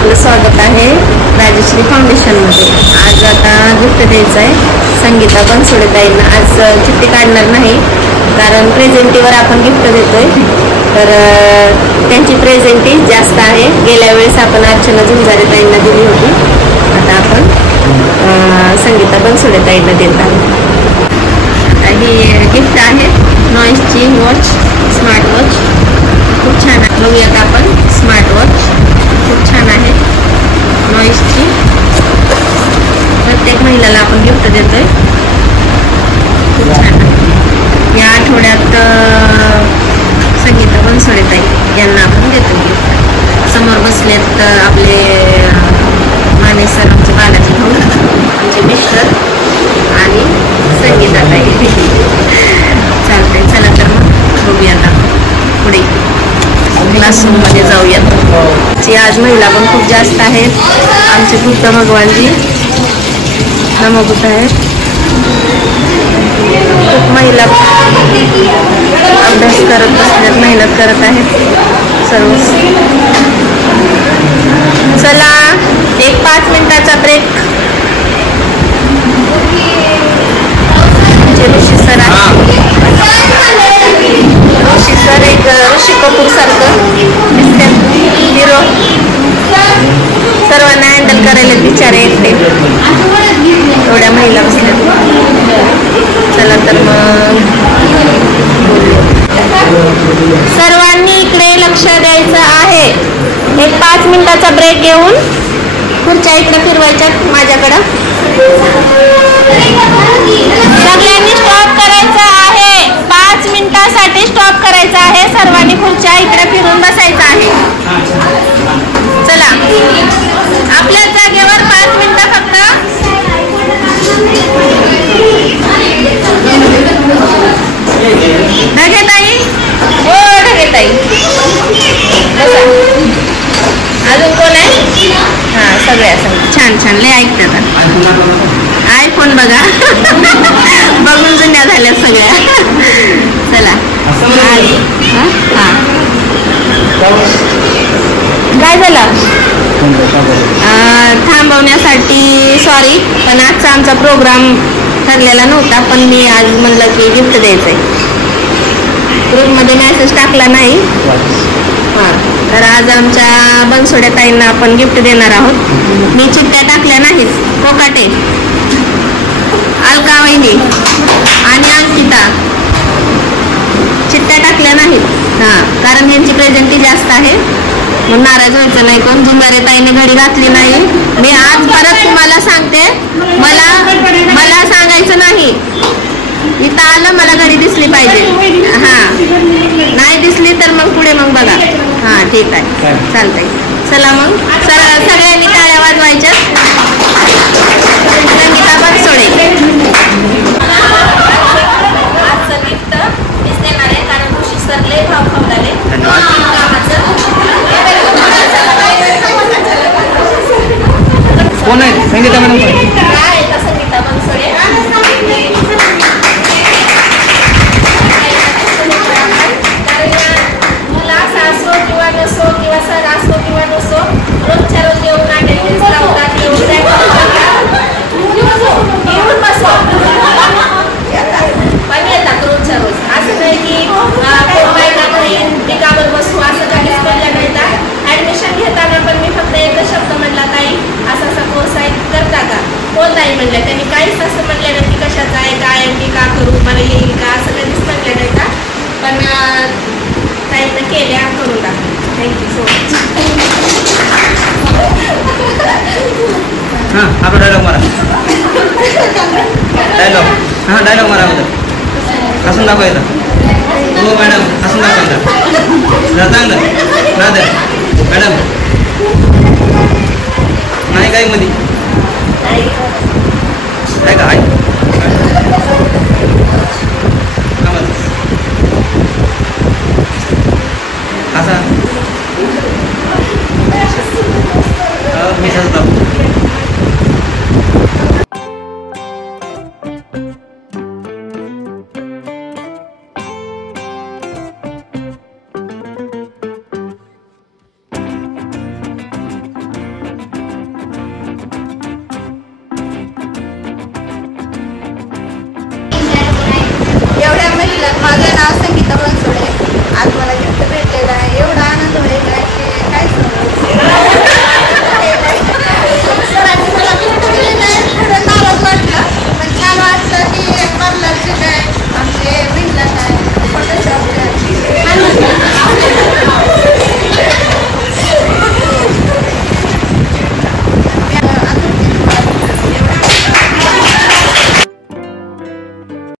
आपलं स्वागत आहे राजश्री फाउंडेशनमध्ये. आज आता गिफ्ट द्यायचं आहे संगीता बनसोडेताईंना. आज चिठ्ठी काढणार नाही कारण प्रेझेंटीवर आपण गिफ्ट देतोय, तर त्यांची प्रेझेंटी जास्त आहे. गेल्या वेळेस आपण अर्चना झुंजारेताईंना दिली होती, आता आपण संगीता बनसोडेताईंना देत आहोत. ही गिफ्ट आहे नॉईसची वॉच, स्मार्ट वॉच. खूप छान आहे. बघूयात आपण स्मार्ट वॉच. खूप छान आहे नॉईसची. प्रत्येक महिलाला आपण गिफ्ट देतोय. खूप छान आहे. या आठवड्यात संगीता बनसोडेताई यांना आपण देतो गिफ्ट. समोर बसलेत आपले माने सर, आमचे बालाजी भाऊ, आमचे मिस्टर आणि संगीताताई. चालतंय, चला तर मग बघूयात आपण पुढे क्लासरूममध्ये जाऊयात. आज महिला पण खूप जास्त आहेत. आमचे बुद्ध भगवानजी नमोबुद्ध आहेत. खूप महिला अभ्यास करत बसल्यात, मेहनत करत आहेत सर्व. चला एक 5 मिनिटाचा ब्रेक. ऋषी सर आहे, ऋषी सर एक ऋषी कपूर सारखं दिसतात, हिरो. सर्वांना हँडल करायला बिचारे एकटे. एवढ्या महिला बसल्यात. चला तर मग सर्वांनी इकडे लक्ष द्यायचं आहे. एक 5 मिनिटाचा ब्रेक घेऊन खुर्च्या इकडे फिरवायच्यात माझ्याकडं. सगळ्यांनी स्टॉप करायचं आहे. 5 मिनिटासाठी स्टॉप करायचं आहे. सर्वांनी खुर्च्या इकडे फिरून बसायचं आहे. चला आपल्या जागेवर 5 मिनिटं फक्त. ढगेताई, हो ढगेताई बसा. अजून कोण आहे? हां, सगळ्या छान छान लय ऐकतात. आयफोन बघा. बघून जुन्या झाल्या सगळ्या. चला हां, काय झालं? थांबवण्यासाठी सॉरी, पण आजचा आमचा प्रोग्राम ठरलेला नव्हता, पण मी आज म्हणलं की गिफ्ट द्यायचं आहे. ग्रुपमध्ये मेसेज टाकला नाही. हां, तर आज आमच्या बनसोडेताईंना आपण गिफ्ट देणार आहोत. मी चिठ्ठ्या टाकल्या नाहीत. कोकाटे, अलका वहिनी आणि अंकिता चिठ्ठ्या टाकल्या नाहीत. हां, कारण यांची प्रेझेंटी जास्त आहे, मग नाराज व्हायचं नाही. कोण झुंजारेताईने घडी घातली नाही. मी आज परत तुम्हाला सांगते, मला सांगायचं नाही. इथं आलं मला घडी दिसली पाहिजे. हां, नाही दिसली तर मग पुढे मग बघा. हां ठीक आहे, चालतंय. चला मग सगळ्यांनी टाळ्या वाजवायच्या. संगीता बनसोडे आजचं गिफ्ट मीच देणार आहे, कारण ऋषी सर लय भाव खावले कोण आहे? संगीता मॅडम. संगीता बनसोडे. मुला असो किंवा नसो, किंवा सर असो किंवा नसो, रोजच्या रोज येऊन अटेंडन्स लावतात, येऊन येऊन बसवा पण येतात रोजच्या रोज. असं नाही की कोण बायका टिकावर बसू असं काहीच बोलल्या नाही. ऍडमिशन घेताना पण मी फक्त एकच शब्द म्हणला, ताई असा असा कोर्स आहे, करता का? कोण नाही म्हणलं. त्यांनी काहीच असं म्हणलं नाही की कशाचं आहे, काय मी का करू, मला येईल का, असं कधीच म्हणलं नाही का. पण ताईनं केल्या, करून टाकलं. Thank you so much. हां, आपला डायलॉग मारा. डायलॉग मारा अगोदर. हसून दाखवायचा. हो मॅडम, हसून दाखवायचा. चांगलं राधा मॅडम. नाही काय मध्ये काय का आहे असा मी